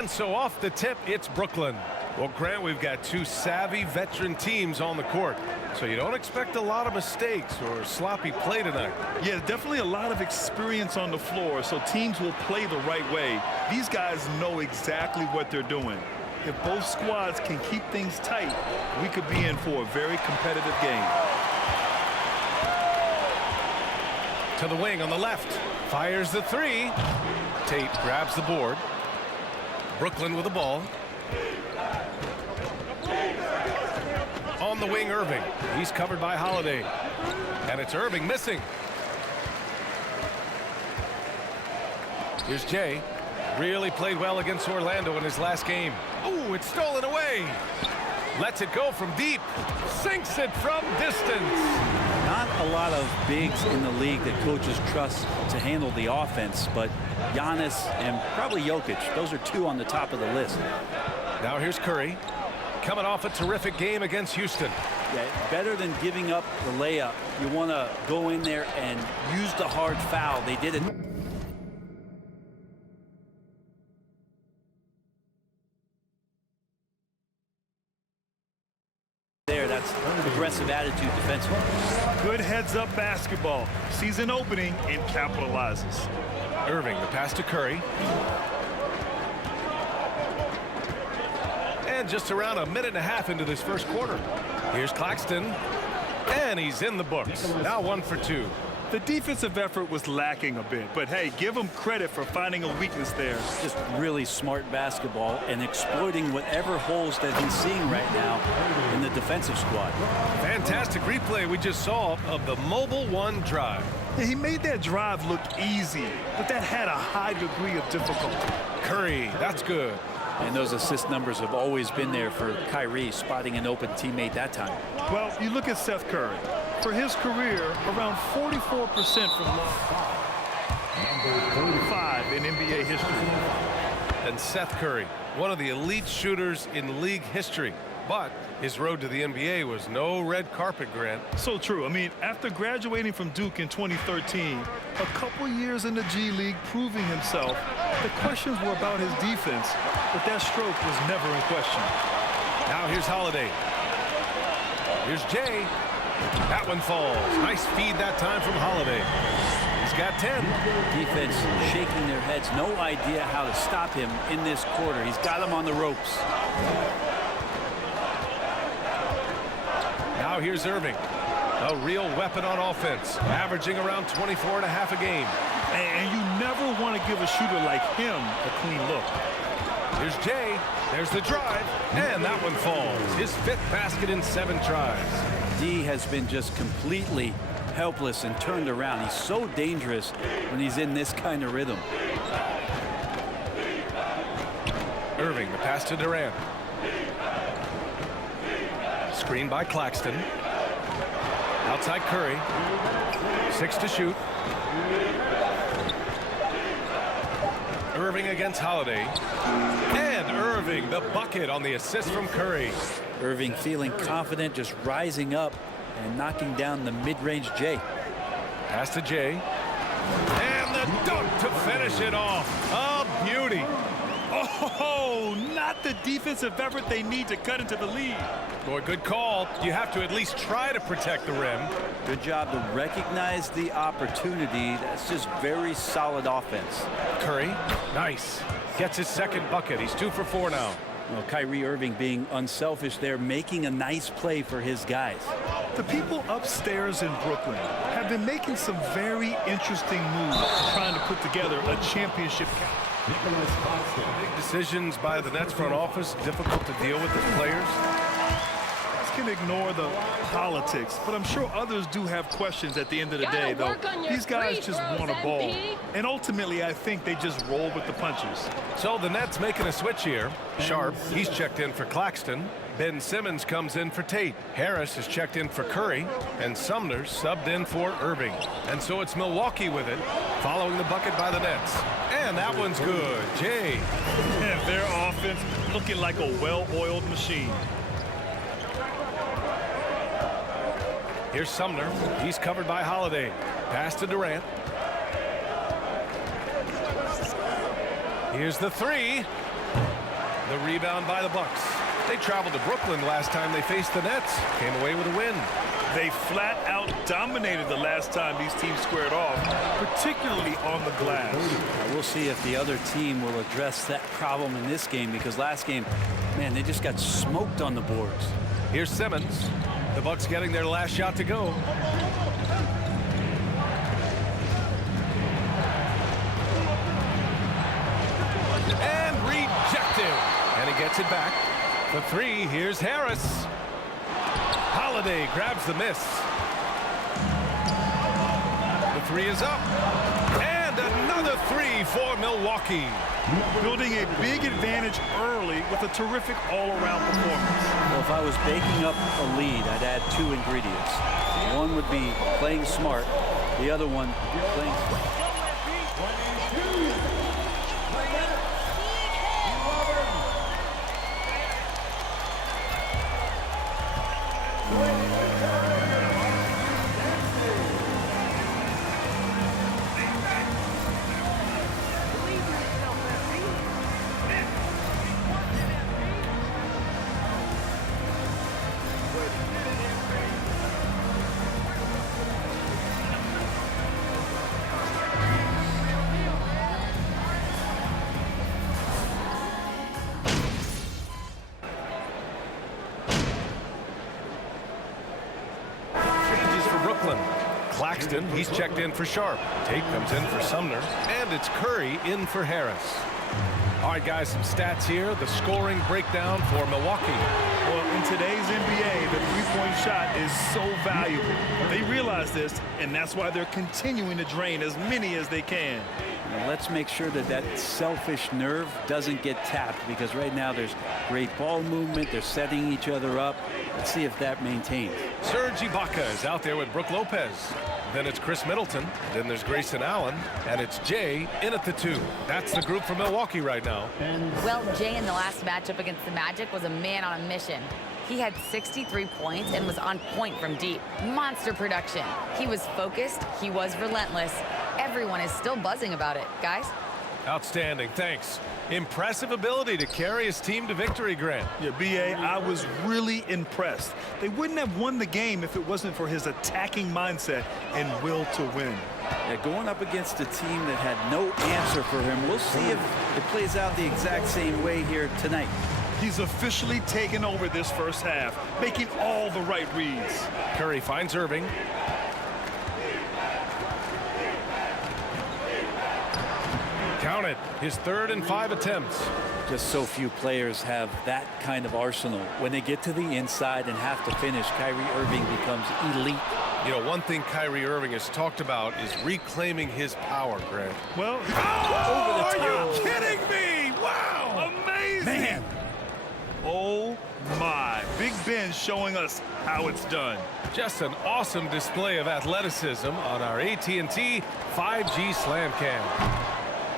And so off the tip, it's Brooklyn. Well, Grant, we've got two savvy veteran teams on the court, so you don't expect a lot of mistakes or sloppy play tonight. Yeah, definitely a lot of experience on the floor, so teams will play the right way. These guys know exactly what they're doing. If both squads can keep things tight, we could be in for a very competitive game. To the wing on the left. Fires the three. Tate grabs the board. Brooklyn with the ball. On the wing, Irving. He's covered by Holiday. And it's Irving missing. Here's Jay. Really played well against Orlando in his last game. Ooh, it's stolen away. Lets it go from deep. Sinks it from distance. Not a lot of bigs in the league that coaches trust to handle the offense, but Giannis and probably Jokic, those are two on the top of the list. Now here's Curry. Coming off a terrific game against Houston. Yeah, better than giving up the layup. You want to go in there and use the hard foul. They did it. That's aggressive attitude defensively. Good heads-up basketball. Sees an opening and capitalizes. Irving, the pass to Curry. And just around a minute and a half into this first quarter. Here's Claxton. And he's in the books. Now 1 for 2. The defensive effort was lacking a bit, but hey, give him credit for finding a weakness there. Just really smart basketball and exploiting whatever holes that he's seeing right now in the defensive squad. Fantastic replay we just saw of the mobile one drive. Yeah, he made that drive look easy, but that had a high degree of difficulty. Curry, that's good. And those assist numbers have always been there for Kyrie, spotting an open teammate that time. Well, you look at Seth Curry. For his career, around 44% from long. Number 45 in NBA history. And Seth Curry, one of the elite shooters in league history. But his road to the NBA was no red carpet, Grant. So true. I mean, after graduating from Duke in 2013, a couple years in the G League proving himself, the questions were about his defense, but that stroke was never in question. Now here's Holiday. Here's Jay. That one falls. Nice feed that time from Holiday. He's got 10. Defense shaking their heads. No idea how to stop him in this quarter. He's got him on the ropes. Now here's Irving. A real weapon on offense. Averaging around 24 and a half a game. And you never want to give a shooter like him a clean look. Here's Jay. There's the drive. And that one falls. His 5th basket in 7 tries. D has been just completely helpless and turned around. He's so dangerous when he's in this kind of rhythm. Irving, the pass to Durant. Screen by Claxton. Outside Curry. 6 to shoot. Irving against Holiday. And Irving, the bucket on the assist from Curry. Irving feeling confident, just rising up and knocking down the mid-range Jay. Pass to Jay. And the dunk to finish it off. A beauty. Oh, not the defensive effort they need to cut into the lead. Boy, good call. You have to at least try to protect the rim. Good job to recognize the opportunity. That's just very solid offense. Curry, nice. Gets his 2nd bucket. He's 2 for 4 now. Well, Kyrie Irving being unselfish there, making a nice play for his guys. The people upstairs in Brooklyn have been making some very interesting moves, trying to put together a championship. Big decisions by the Nets front office, difficult to deal with as players. Can ignore the politics, but I'm sure others do have questions at the end of the day, though. These guys just want a ball. And ultimately, I think they just roll with the punches. So the Nets making a switch here. Sharp, he's checked in for Claxton. Ben Simmons comes in for Tate. Harris is checked in for Curry. And Sumner subbed in for Irving. And so it's Milwaukee with it, following the bucket by the Nets. And that one's good. Jay. And their offense looking like a well-oiled machine. Here's Sumner. He's covered by Holiday. Pass to Durant. Here's the 3. The rebound by the Bucks. They traveled to Brooklyn last time they faced the Nets. Came away with a win. They flat out dominated the last time these teams squared off, particularly on the glass. We'll see if the other team will address that problem in this game, because last game, man, they just got smoked on the boards. Here's Simmons. The Bucks getting their last shot to go. And rejected. And he gets it back. For three, here's Harris. Holiday grabs the miss. The three is up. And another three for Milwaukee. Building a big advantage early with a terrific all-around performance. Well, if I was baking up a lead, I'd add two ingredients. One would be playing smart. The other one, playing smart. Claxton, he's checked in for Sharp. Tate comes in for Sumner. And it's Curry in for Harris. All right, guys, some stats here. The scoring breakdown for Milwaukee. Well, in today's NBA, the three-point shot is so valuable. They realize this, and that's why they're continuing to drain as many as they can. Now let's make sure that that selfish nerve doesn't get tapped, because right now there's great ball movement. They're setting each other up. Let's see if that maintains. Serge Ibaka is out there with Brook Lopez. Then it's Chris Middleton. Then there's Grayson Allen. And it's Jay in at the two. That's the group for Milwaukee right now. Well, Jay in the last matchup against the Magic was a man on a mission. He had 63 points and was on point from deep. Monster production. He was focused. He was relentless. Everyone is still buzzing about it, guys. Outstanding. Thanks. Impressive ability to carry his team to victory, Grant. Yeah, B.A., I was really impressed. They wouldn't have won the game if it wasn't for his attacking mindset and will to win. Yeah, going up against a team that had no answer for him. We'll see if it plays out the exact same way here tonight. He's officially taken over this first half, making all the right reads. Curry finds Irving. Count it. His 3rd and 5 attempts. Just so few players have that kind of arsenal. When they get to the inside and have to finish, Kyrie Irving becomes elite. You know, one thing Kyrie Irving has talked about is reclaiming his power, Grant. Well, are you kidding me? Wow! Amazing! Man! Oh my. Big Ben showing us how it's done. Just an awesome display of athleticism on our AT&T 5G Slam Cam.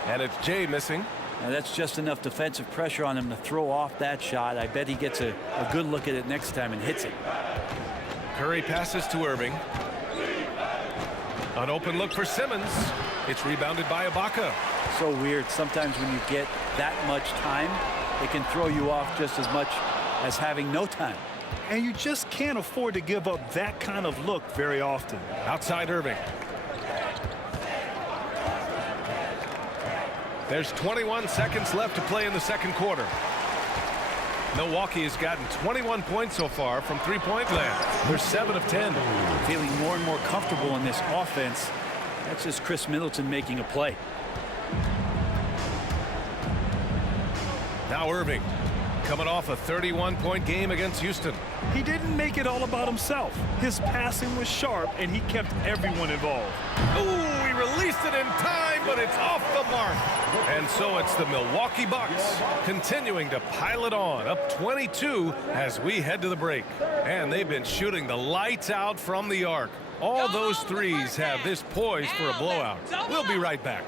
And it's Jay missing. Now that's just enough defensive pressure on him to throw off that shot. I bet he gets a good look at it next time and hits it. Curry passes to Irving. An open look for Simmons. It's rebounded by Ibaka. So weird. Sometimes when you get that much time, it can throw you off just as much as having no time. And you just can't afford to give up that kind of look very often. Outside Irving. There's 21 seconds left to play in the second quarter. Milwaukee has gotten 21 points so far from three-point land. They're 7 of 10. Feeling more and more comfortable in this offense. That's just Chris Middleton making a play. Now Irving, coming off a 31-point game against Houston. He didn't make it all about himself. His passing was sharp, and he kept everyone involved. Ooh, he released it in time, but it's off the mark. And so it's the Milwaukee Bucks continuing to pile it on, up 22 as we head to the break. And they've been shooting the lights out from the arc. All those threes have this poised for a blowout. We'll be right back.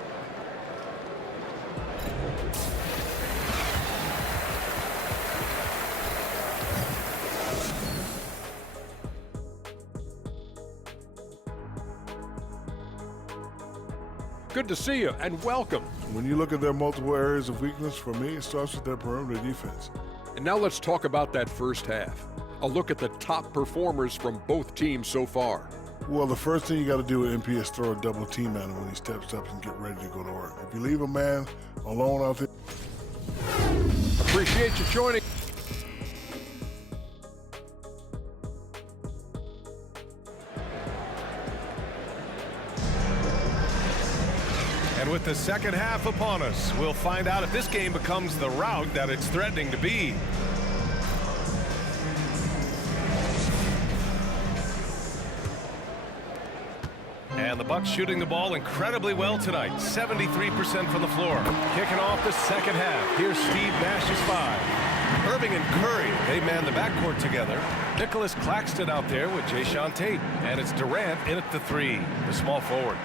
Good to see you, and welcome. When you look at their multiple areas of weakness, for me, it starts with their perimeter defense. And now let's talk about that first half. A look at the top performers from both teams so far. Well, the first thing you got to do with MP is throw a double team at him when he steps up and get ready to go to work. If you leave a man alone out there. Appreciate you joining. And with the second half upon us, we'll find out if this game becomes the rout that it's threatening to be. And the Bucks shooting the ball incredibly well tonight. 73% from the floor. Kicking off the second half. Here's Steve Nash's 5. Irving and Curry, they man the backcourt together. Nicholas Claxton out there with Jayshawn Tate. And it's Durant in at the 3, the small forward.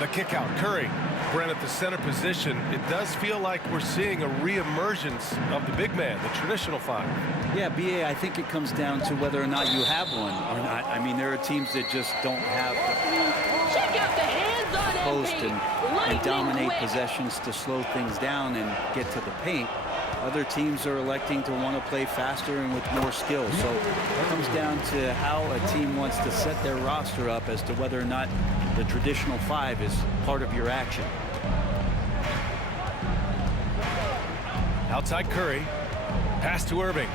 The kick out, Curry. Brent at the center position. It does feel like we're seeing a reemergence of the big man, the traditional 5. Yeah, BA, I think it comes down to whether or not you have one or not. I mean, there are teams that just don't have the post and dominate possessions to slow things down and get to the paint. Other teams are electing to want to play faster and with more skill. So it comes down to how a team wants to set their roster up as to whether or not the traditional 5 is part of your action. Outside Curry. Pass to Irving.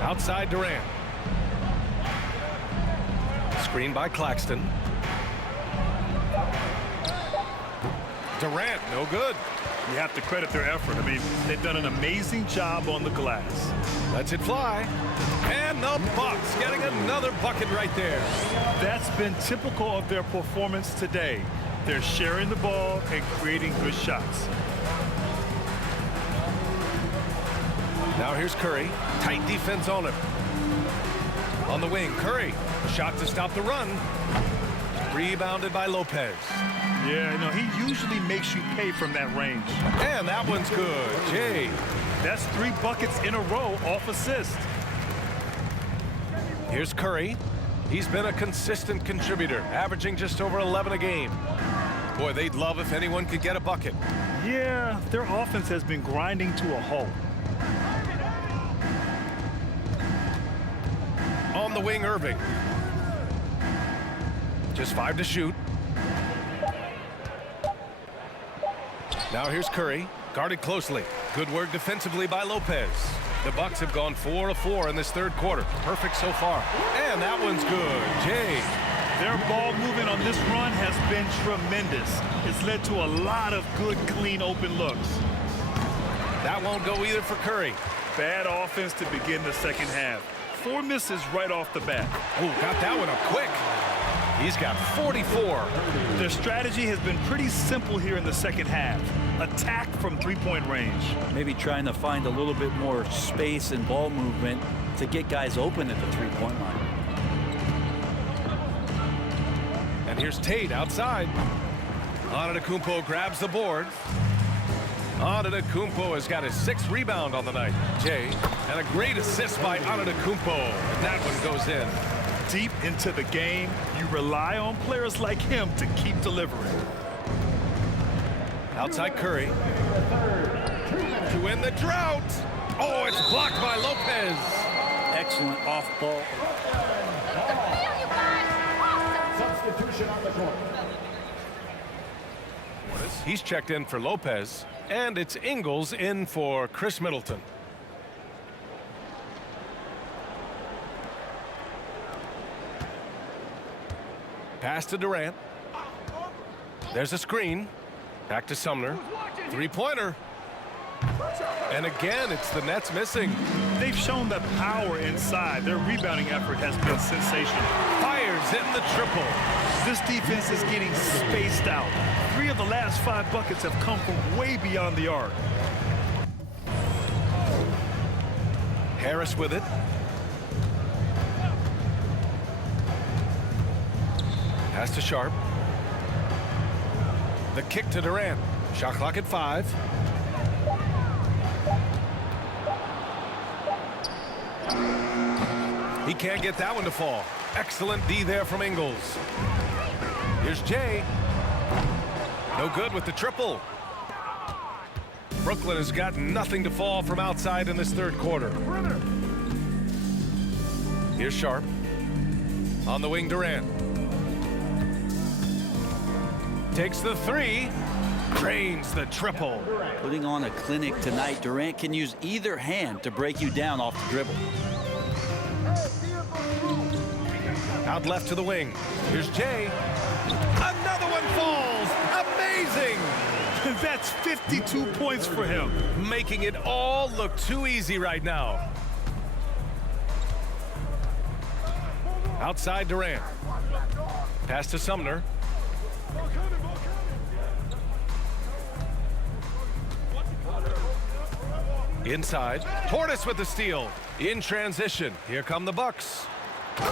Outside Durant. Screen by Claxton. Durant, no good. You have to credit their effort. I mean, they've done an amazing job on the glass. Lets it fly. And the Bucks getting another bucket right there. That's been typical of their performance today. They're sharing the ball and creating good shots. Now here's Curry. Tight defense on him. On the wing, Curry. Shot to stop the run. Rebounded by Lopez. Yeah, you know, he usually makes you pay from that range. And that one's good. Jay. That's 3 buckets in a row off assist. Here's Curry. He's been a consistent contributor, averaging just over 11 a game. Boy, they'd love if anyone could get a bucket. Yeah, their offense has been grinding to a halt. On the wing, Irving. Just 5 to shoot. Now here's Curry, guarded closely. Good work defensively by Lopez. The Bucks have gone 4 of 4 in this third quarter. Perfect so far. And that one's good. Jay. Their ball movement on this run has been tremendous. It's led to a lot of good, clean, open looks. That won't go either for Curry. Bad offense to begin the second half. 4 misses right off the bat. Oh, got that one up quick. He's got 44. Their strategy has been pretty simple here in the second half. Attack from 3-point range. Maybe trying to find a little bit more space and ball movement to get guys open at the 3-point line. And here's Tate outside. Antetokounmpo grabs the board. Antetokounmpo has got his 6th rebound on the night. Jay, and a great assist by Antetokounmpo. And that one goes in. Deep into the game, you rely on players like him to keep delivering. Outside Curry. To win the drought. Oh, it's blocked by Lopez. Excellent off ball. Substitution on the court. He's checked in for Lopez. And it's Ingles in for Chris Middleton. Pass to Durant. There's a screen. Back to Sumner. 3-pointer. And again, it's the Nets missing. They've shown the power inside. Their rebounding effort has been sensational. Fires in the triple. This defense is getting spaced out. 3 of the last 5 buckets have come from way beyond the arc. Harris with it. Pass to Sharp. The kick to Durant. Shot clock at 5. He can't get that one to fall. Excellent D there from Ingles. Here's Jay. No good with the triple. Brooklyn has got nothing to fall from outside in this third quarter. Here's Sharp. On the wing, Durant. Takes the three. Drains the triple. Putting on a clinic tonight. Durant can use either hand to break you down off the dribble. Out left to the wing. Here's Jay. Another one falls. Amazing. That's 52 points for him. Making it all look too easy right now. Outside Durant. Pass to Sumner. Inside. Portis with the steal. In transition. Here come the Bucks.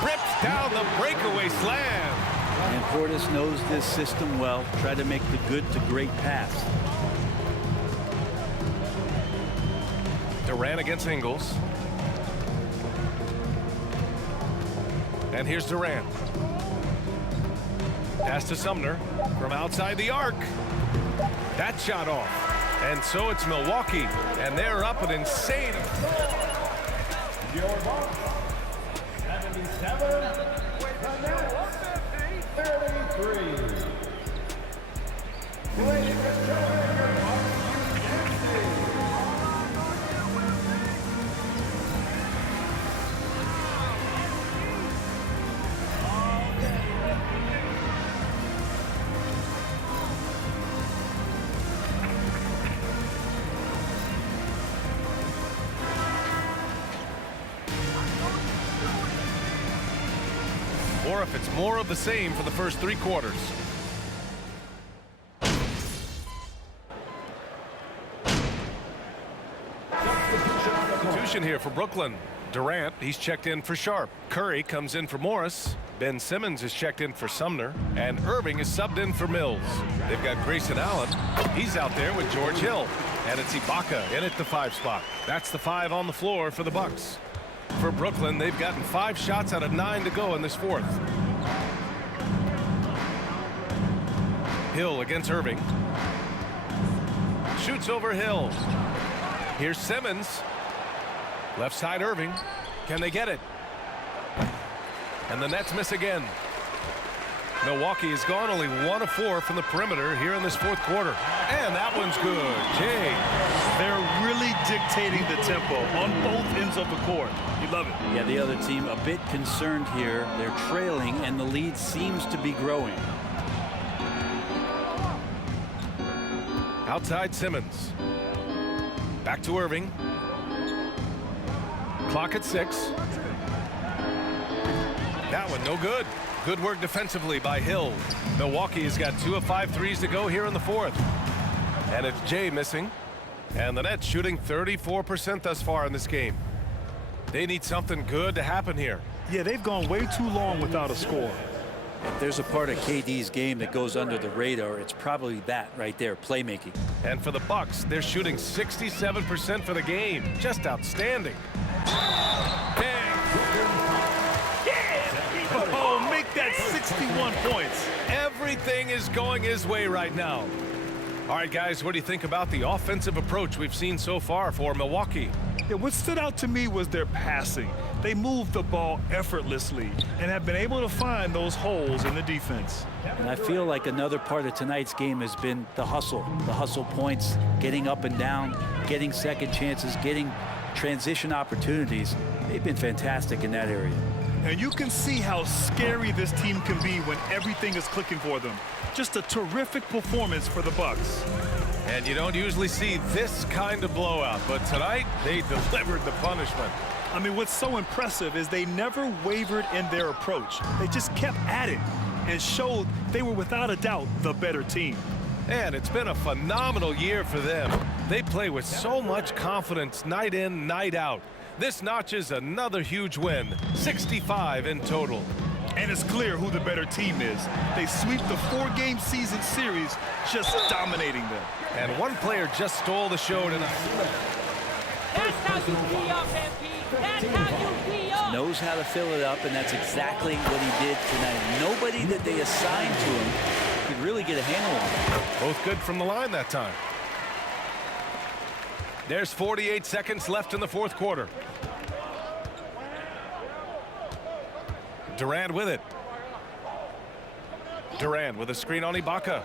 Ripped down the breakaway slam. And Portis knows this system well. Try to make the good to great pass. Durant against Ingles. And here's Durant. Pass to Sumner from outside the arc. That shot off. And so it's Milwaukee. And they're up an insane. Your Bucks, 77, the net, 33. Ladies and gentlemen, your Bucks, you can see. Or if it's more of the same for the first three quarters. Substitution here for Brooklyn. Durant, he's checked in for Sharp. Curry comes in for Morris. Ben Simmons is checked in for Sumner. And Irving is subbed in for Mills. They've got Grayson Allen. He's out there with George Hill. And it's Ibaka in at the 5 spot. That's the 5 on the floor for the Bucks. For Brooklyn, they've gotten 5 shots out of 9 to go in this fourth. Hill against Irving. Shoots over Hill. Here's Simmons. Left side Irving. Can they get it? And the Nets miss again. Milwaukee has gone only 1 of 4 from the perimeter here in this fourth quarter. And that one's good. Jay. They're really dictating the tempo on both ends of the court. You love it. Yeah, the other team a bit concerned here. They're trailing, and the lead seems to be growing. Outside Simmons. Back to Irving. Clock at 6. That one no good. Good work defensively by Hill. Milwaukee has got 2 of 5 threes to go here in the fourth. And it's Jay missing. And the Nets shooting 34% thus far in this game. They need something good to happen here. Yeah, they've gone way too long without a score. If there's a part of KD's game that goes under the radar, it's probably that right there, playmaking. And for the Bucks, they're shooting 67% for the game. Just outstanding. Oh, make that 61 points. Everything is going his way right now. All right, guys, what do you think about the offensive approach we've seen so far for Milwaukee? Yeah, what stood out to me was their passing. They moved the ball effortlessly and have been able to find those holes in the defense. And I feel like another part of tonight's game has been the hustle points, getting up and down, getting second chances, getting transition opportunities. They've been fantastic in that area. And you can see how scary this team can be when everything is clicking for them. Just a terrific performance for the Bucks. And you don't usually see this kind of blowout, but tonight they delivered the punishment. I mean, what's so impressive is they never wavered in their approach. They just kept at it and showed they were without a doubt the better team. And it's been a phenomenal year for them. They play with so much confidence night in, night out. This notches another huge win, 65 in total. And it's clear who the better team is. They sweep the 4-game season series, just dominating them. And one player just stole the show tonight. That's how you be up, MP. That's how you be up. knows how to fill it up, and that's exactly what he did tonight. Nobody that they assigned to him could really get a handle on it. Both good from the line that time. There's 48 seconds left in the fourth quarter. Durant with it. Durant with a screen on Ibaka.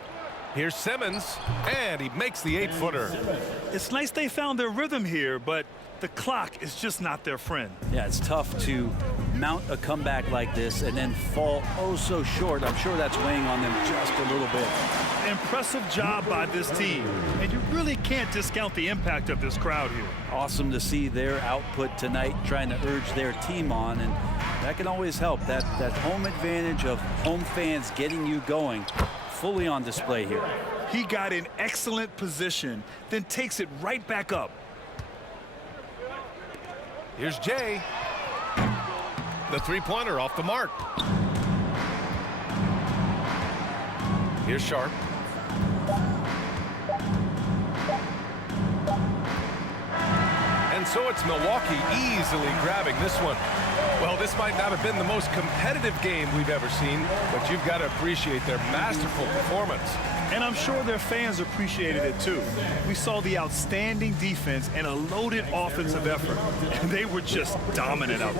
Here's Simmons, and he makes the 8-footer. It's nice they found their rhythm here, but the clock is just not their friend. Yeah, it's tough to mount a comeback like this and then fall oh so short. I'm sure that's weighing on them just a little bit. Impressive job by this team, and you really can't discount the impact of this crowd here. Awesome to see their output tonight, trying to urge their team on, and that can always help. That home advantage of home fans getting you going, fully on display here. He got in excellent position, then takes it right back up. Here's Jay. The three-pointer off the mark. Here's Sharp. And so it's Milwaukee easily grabbing this one. Well, this might not have been the most competitive game we've ever seen, but you've got to appreciate their masterful performance. And I'm sure their fans appreciated it too. We saw the outstanding defense and a loaded offensive effort, and they were just dominant out there.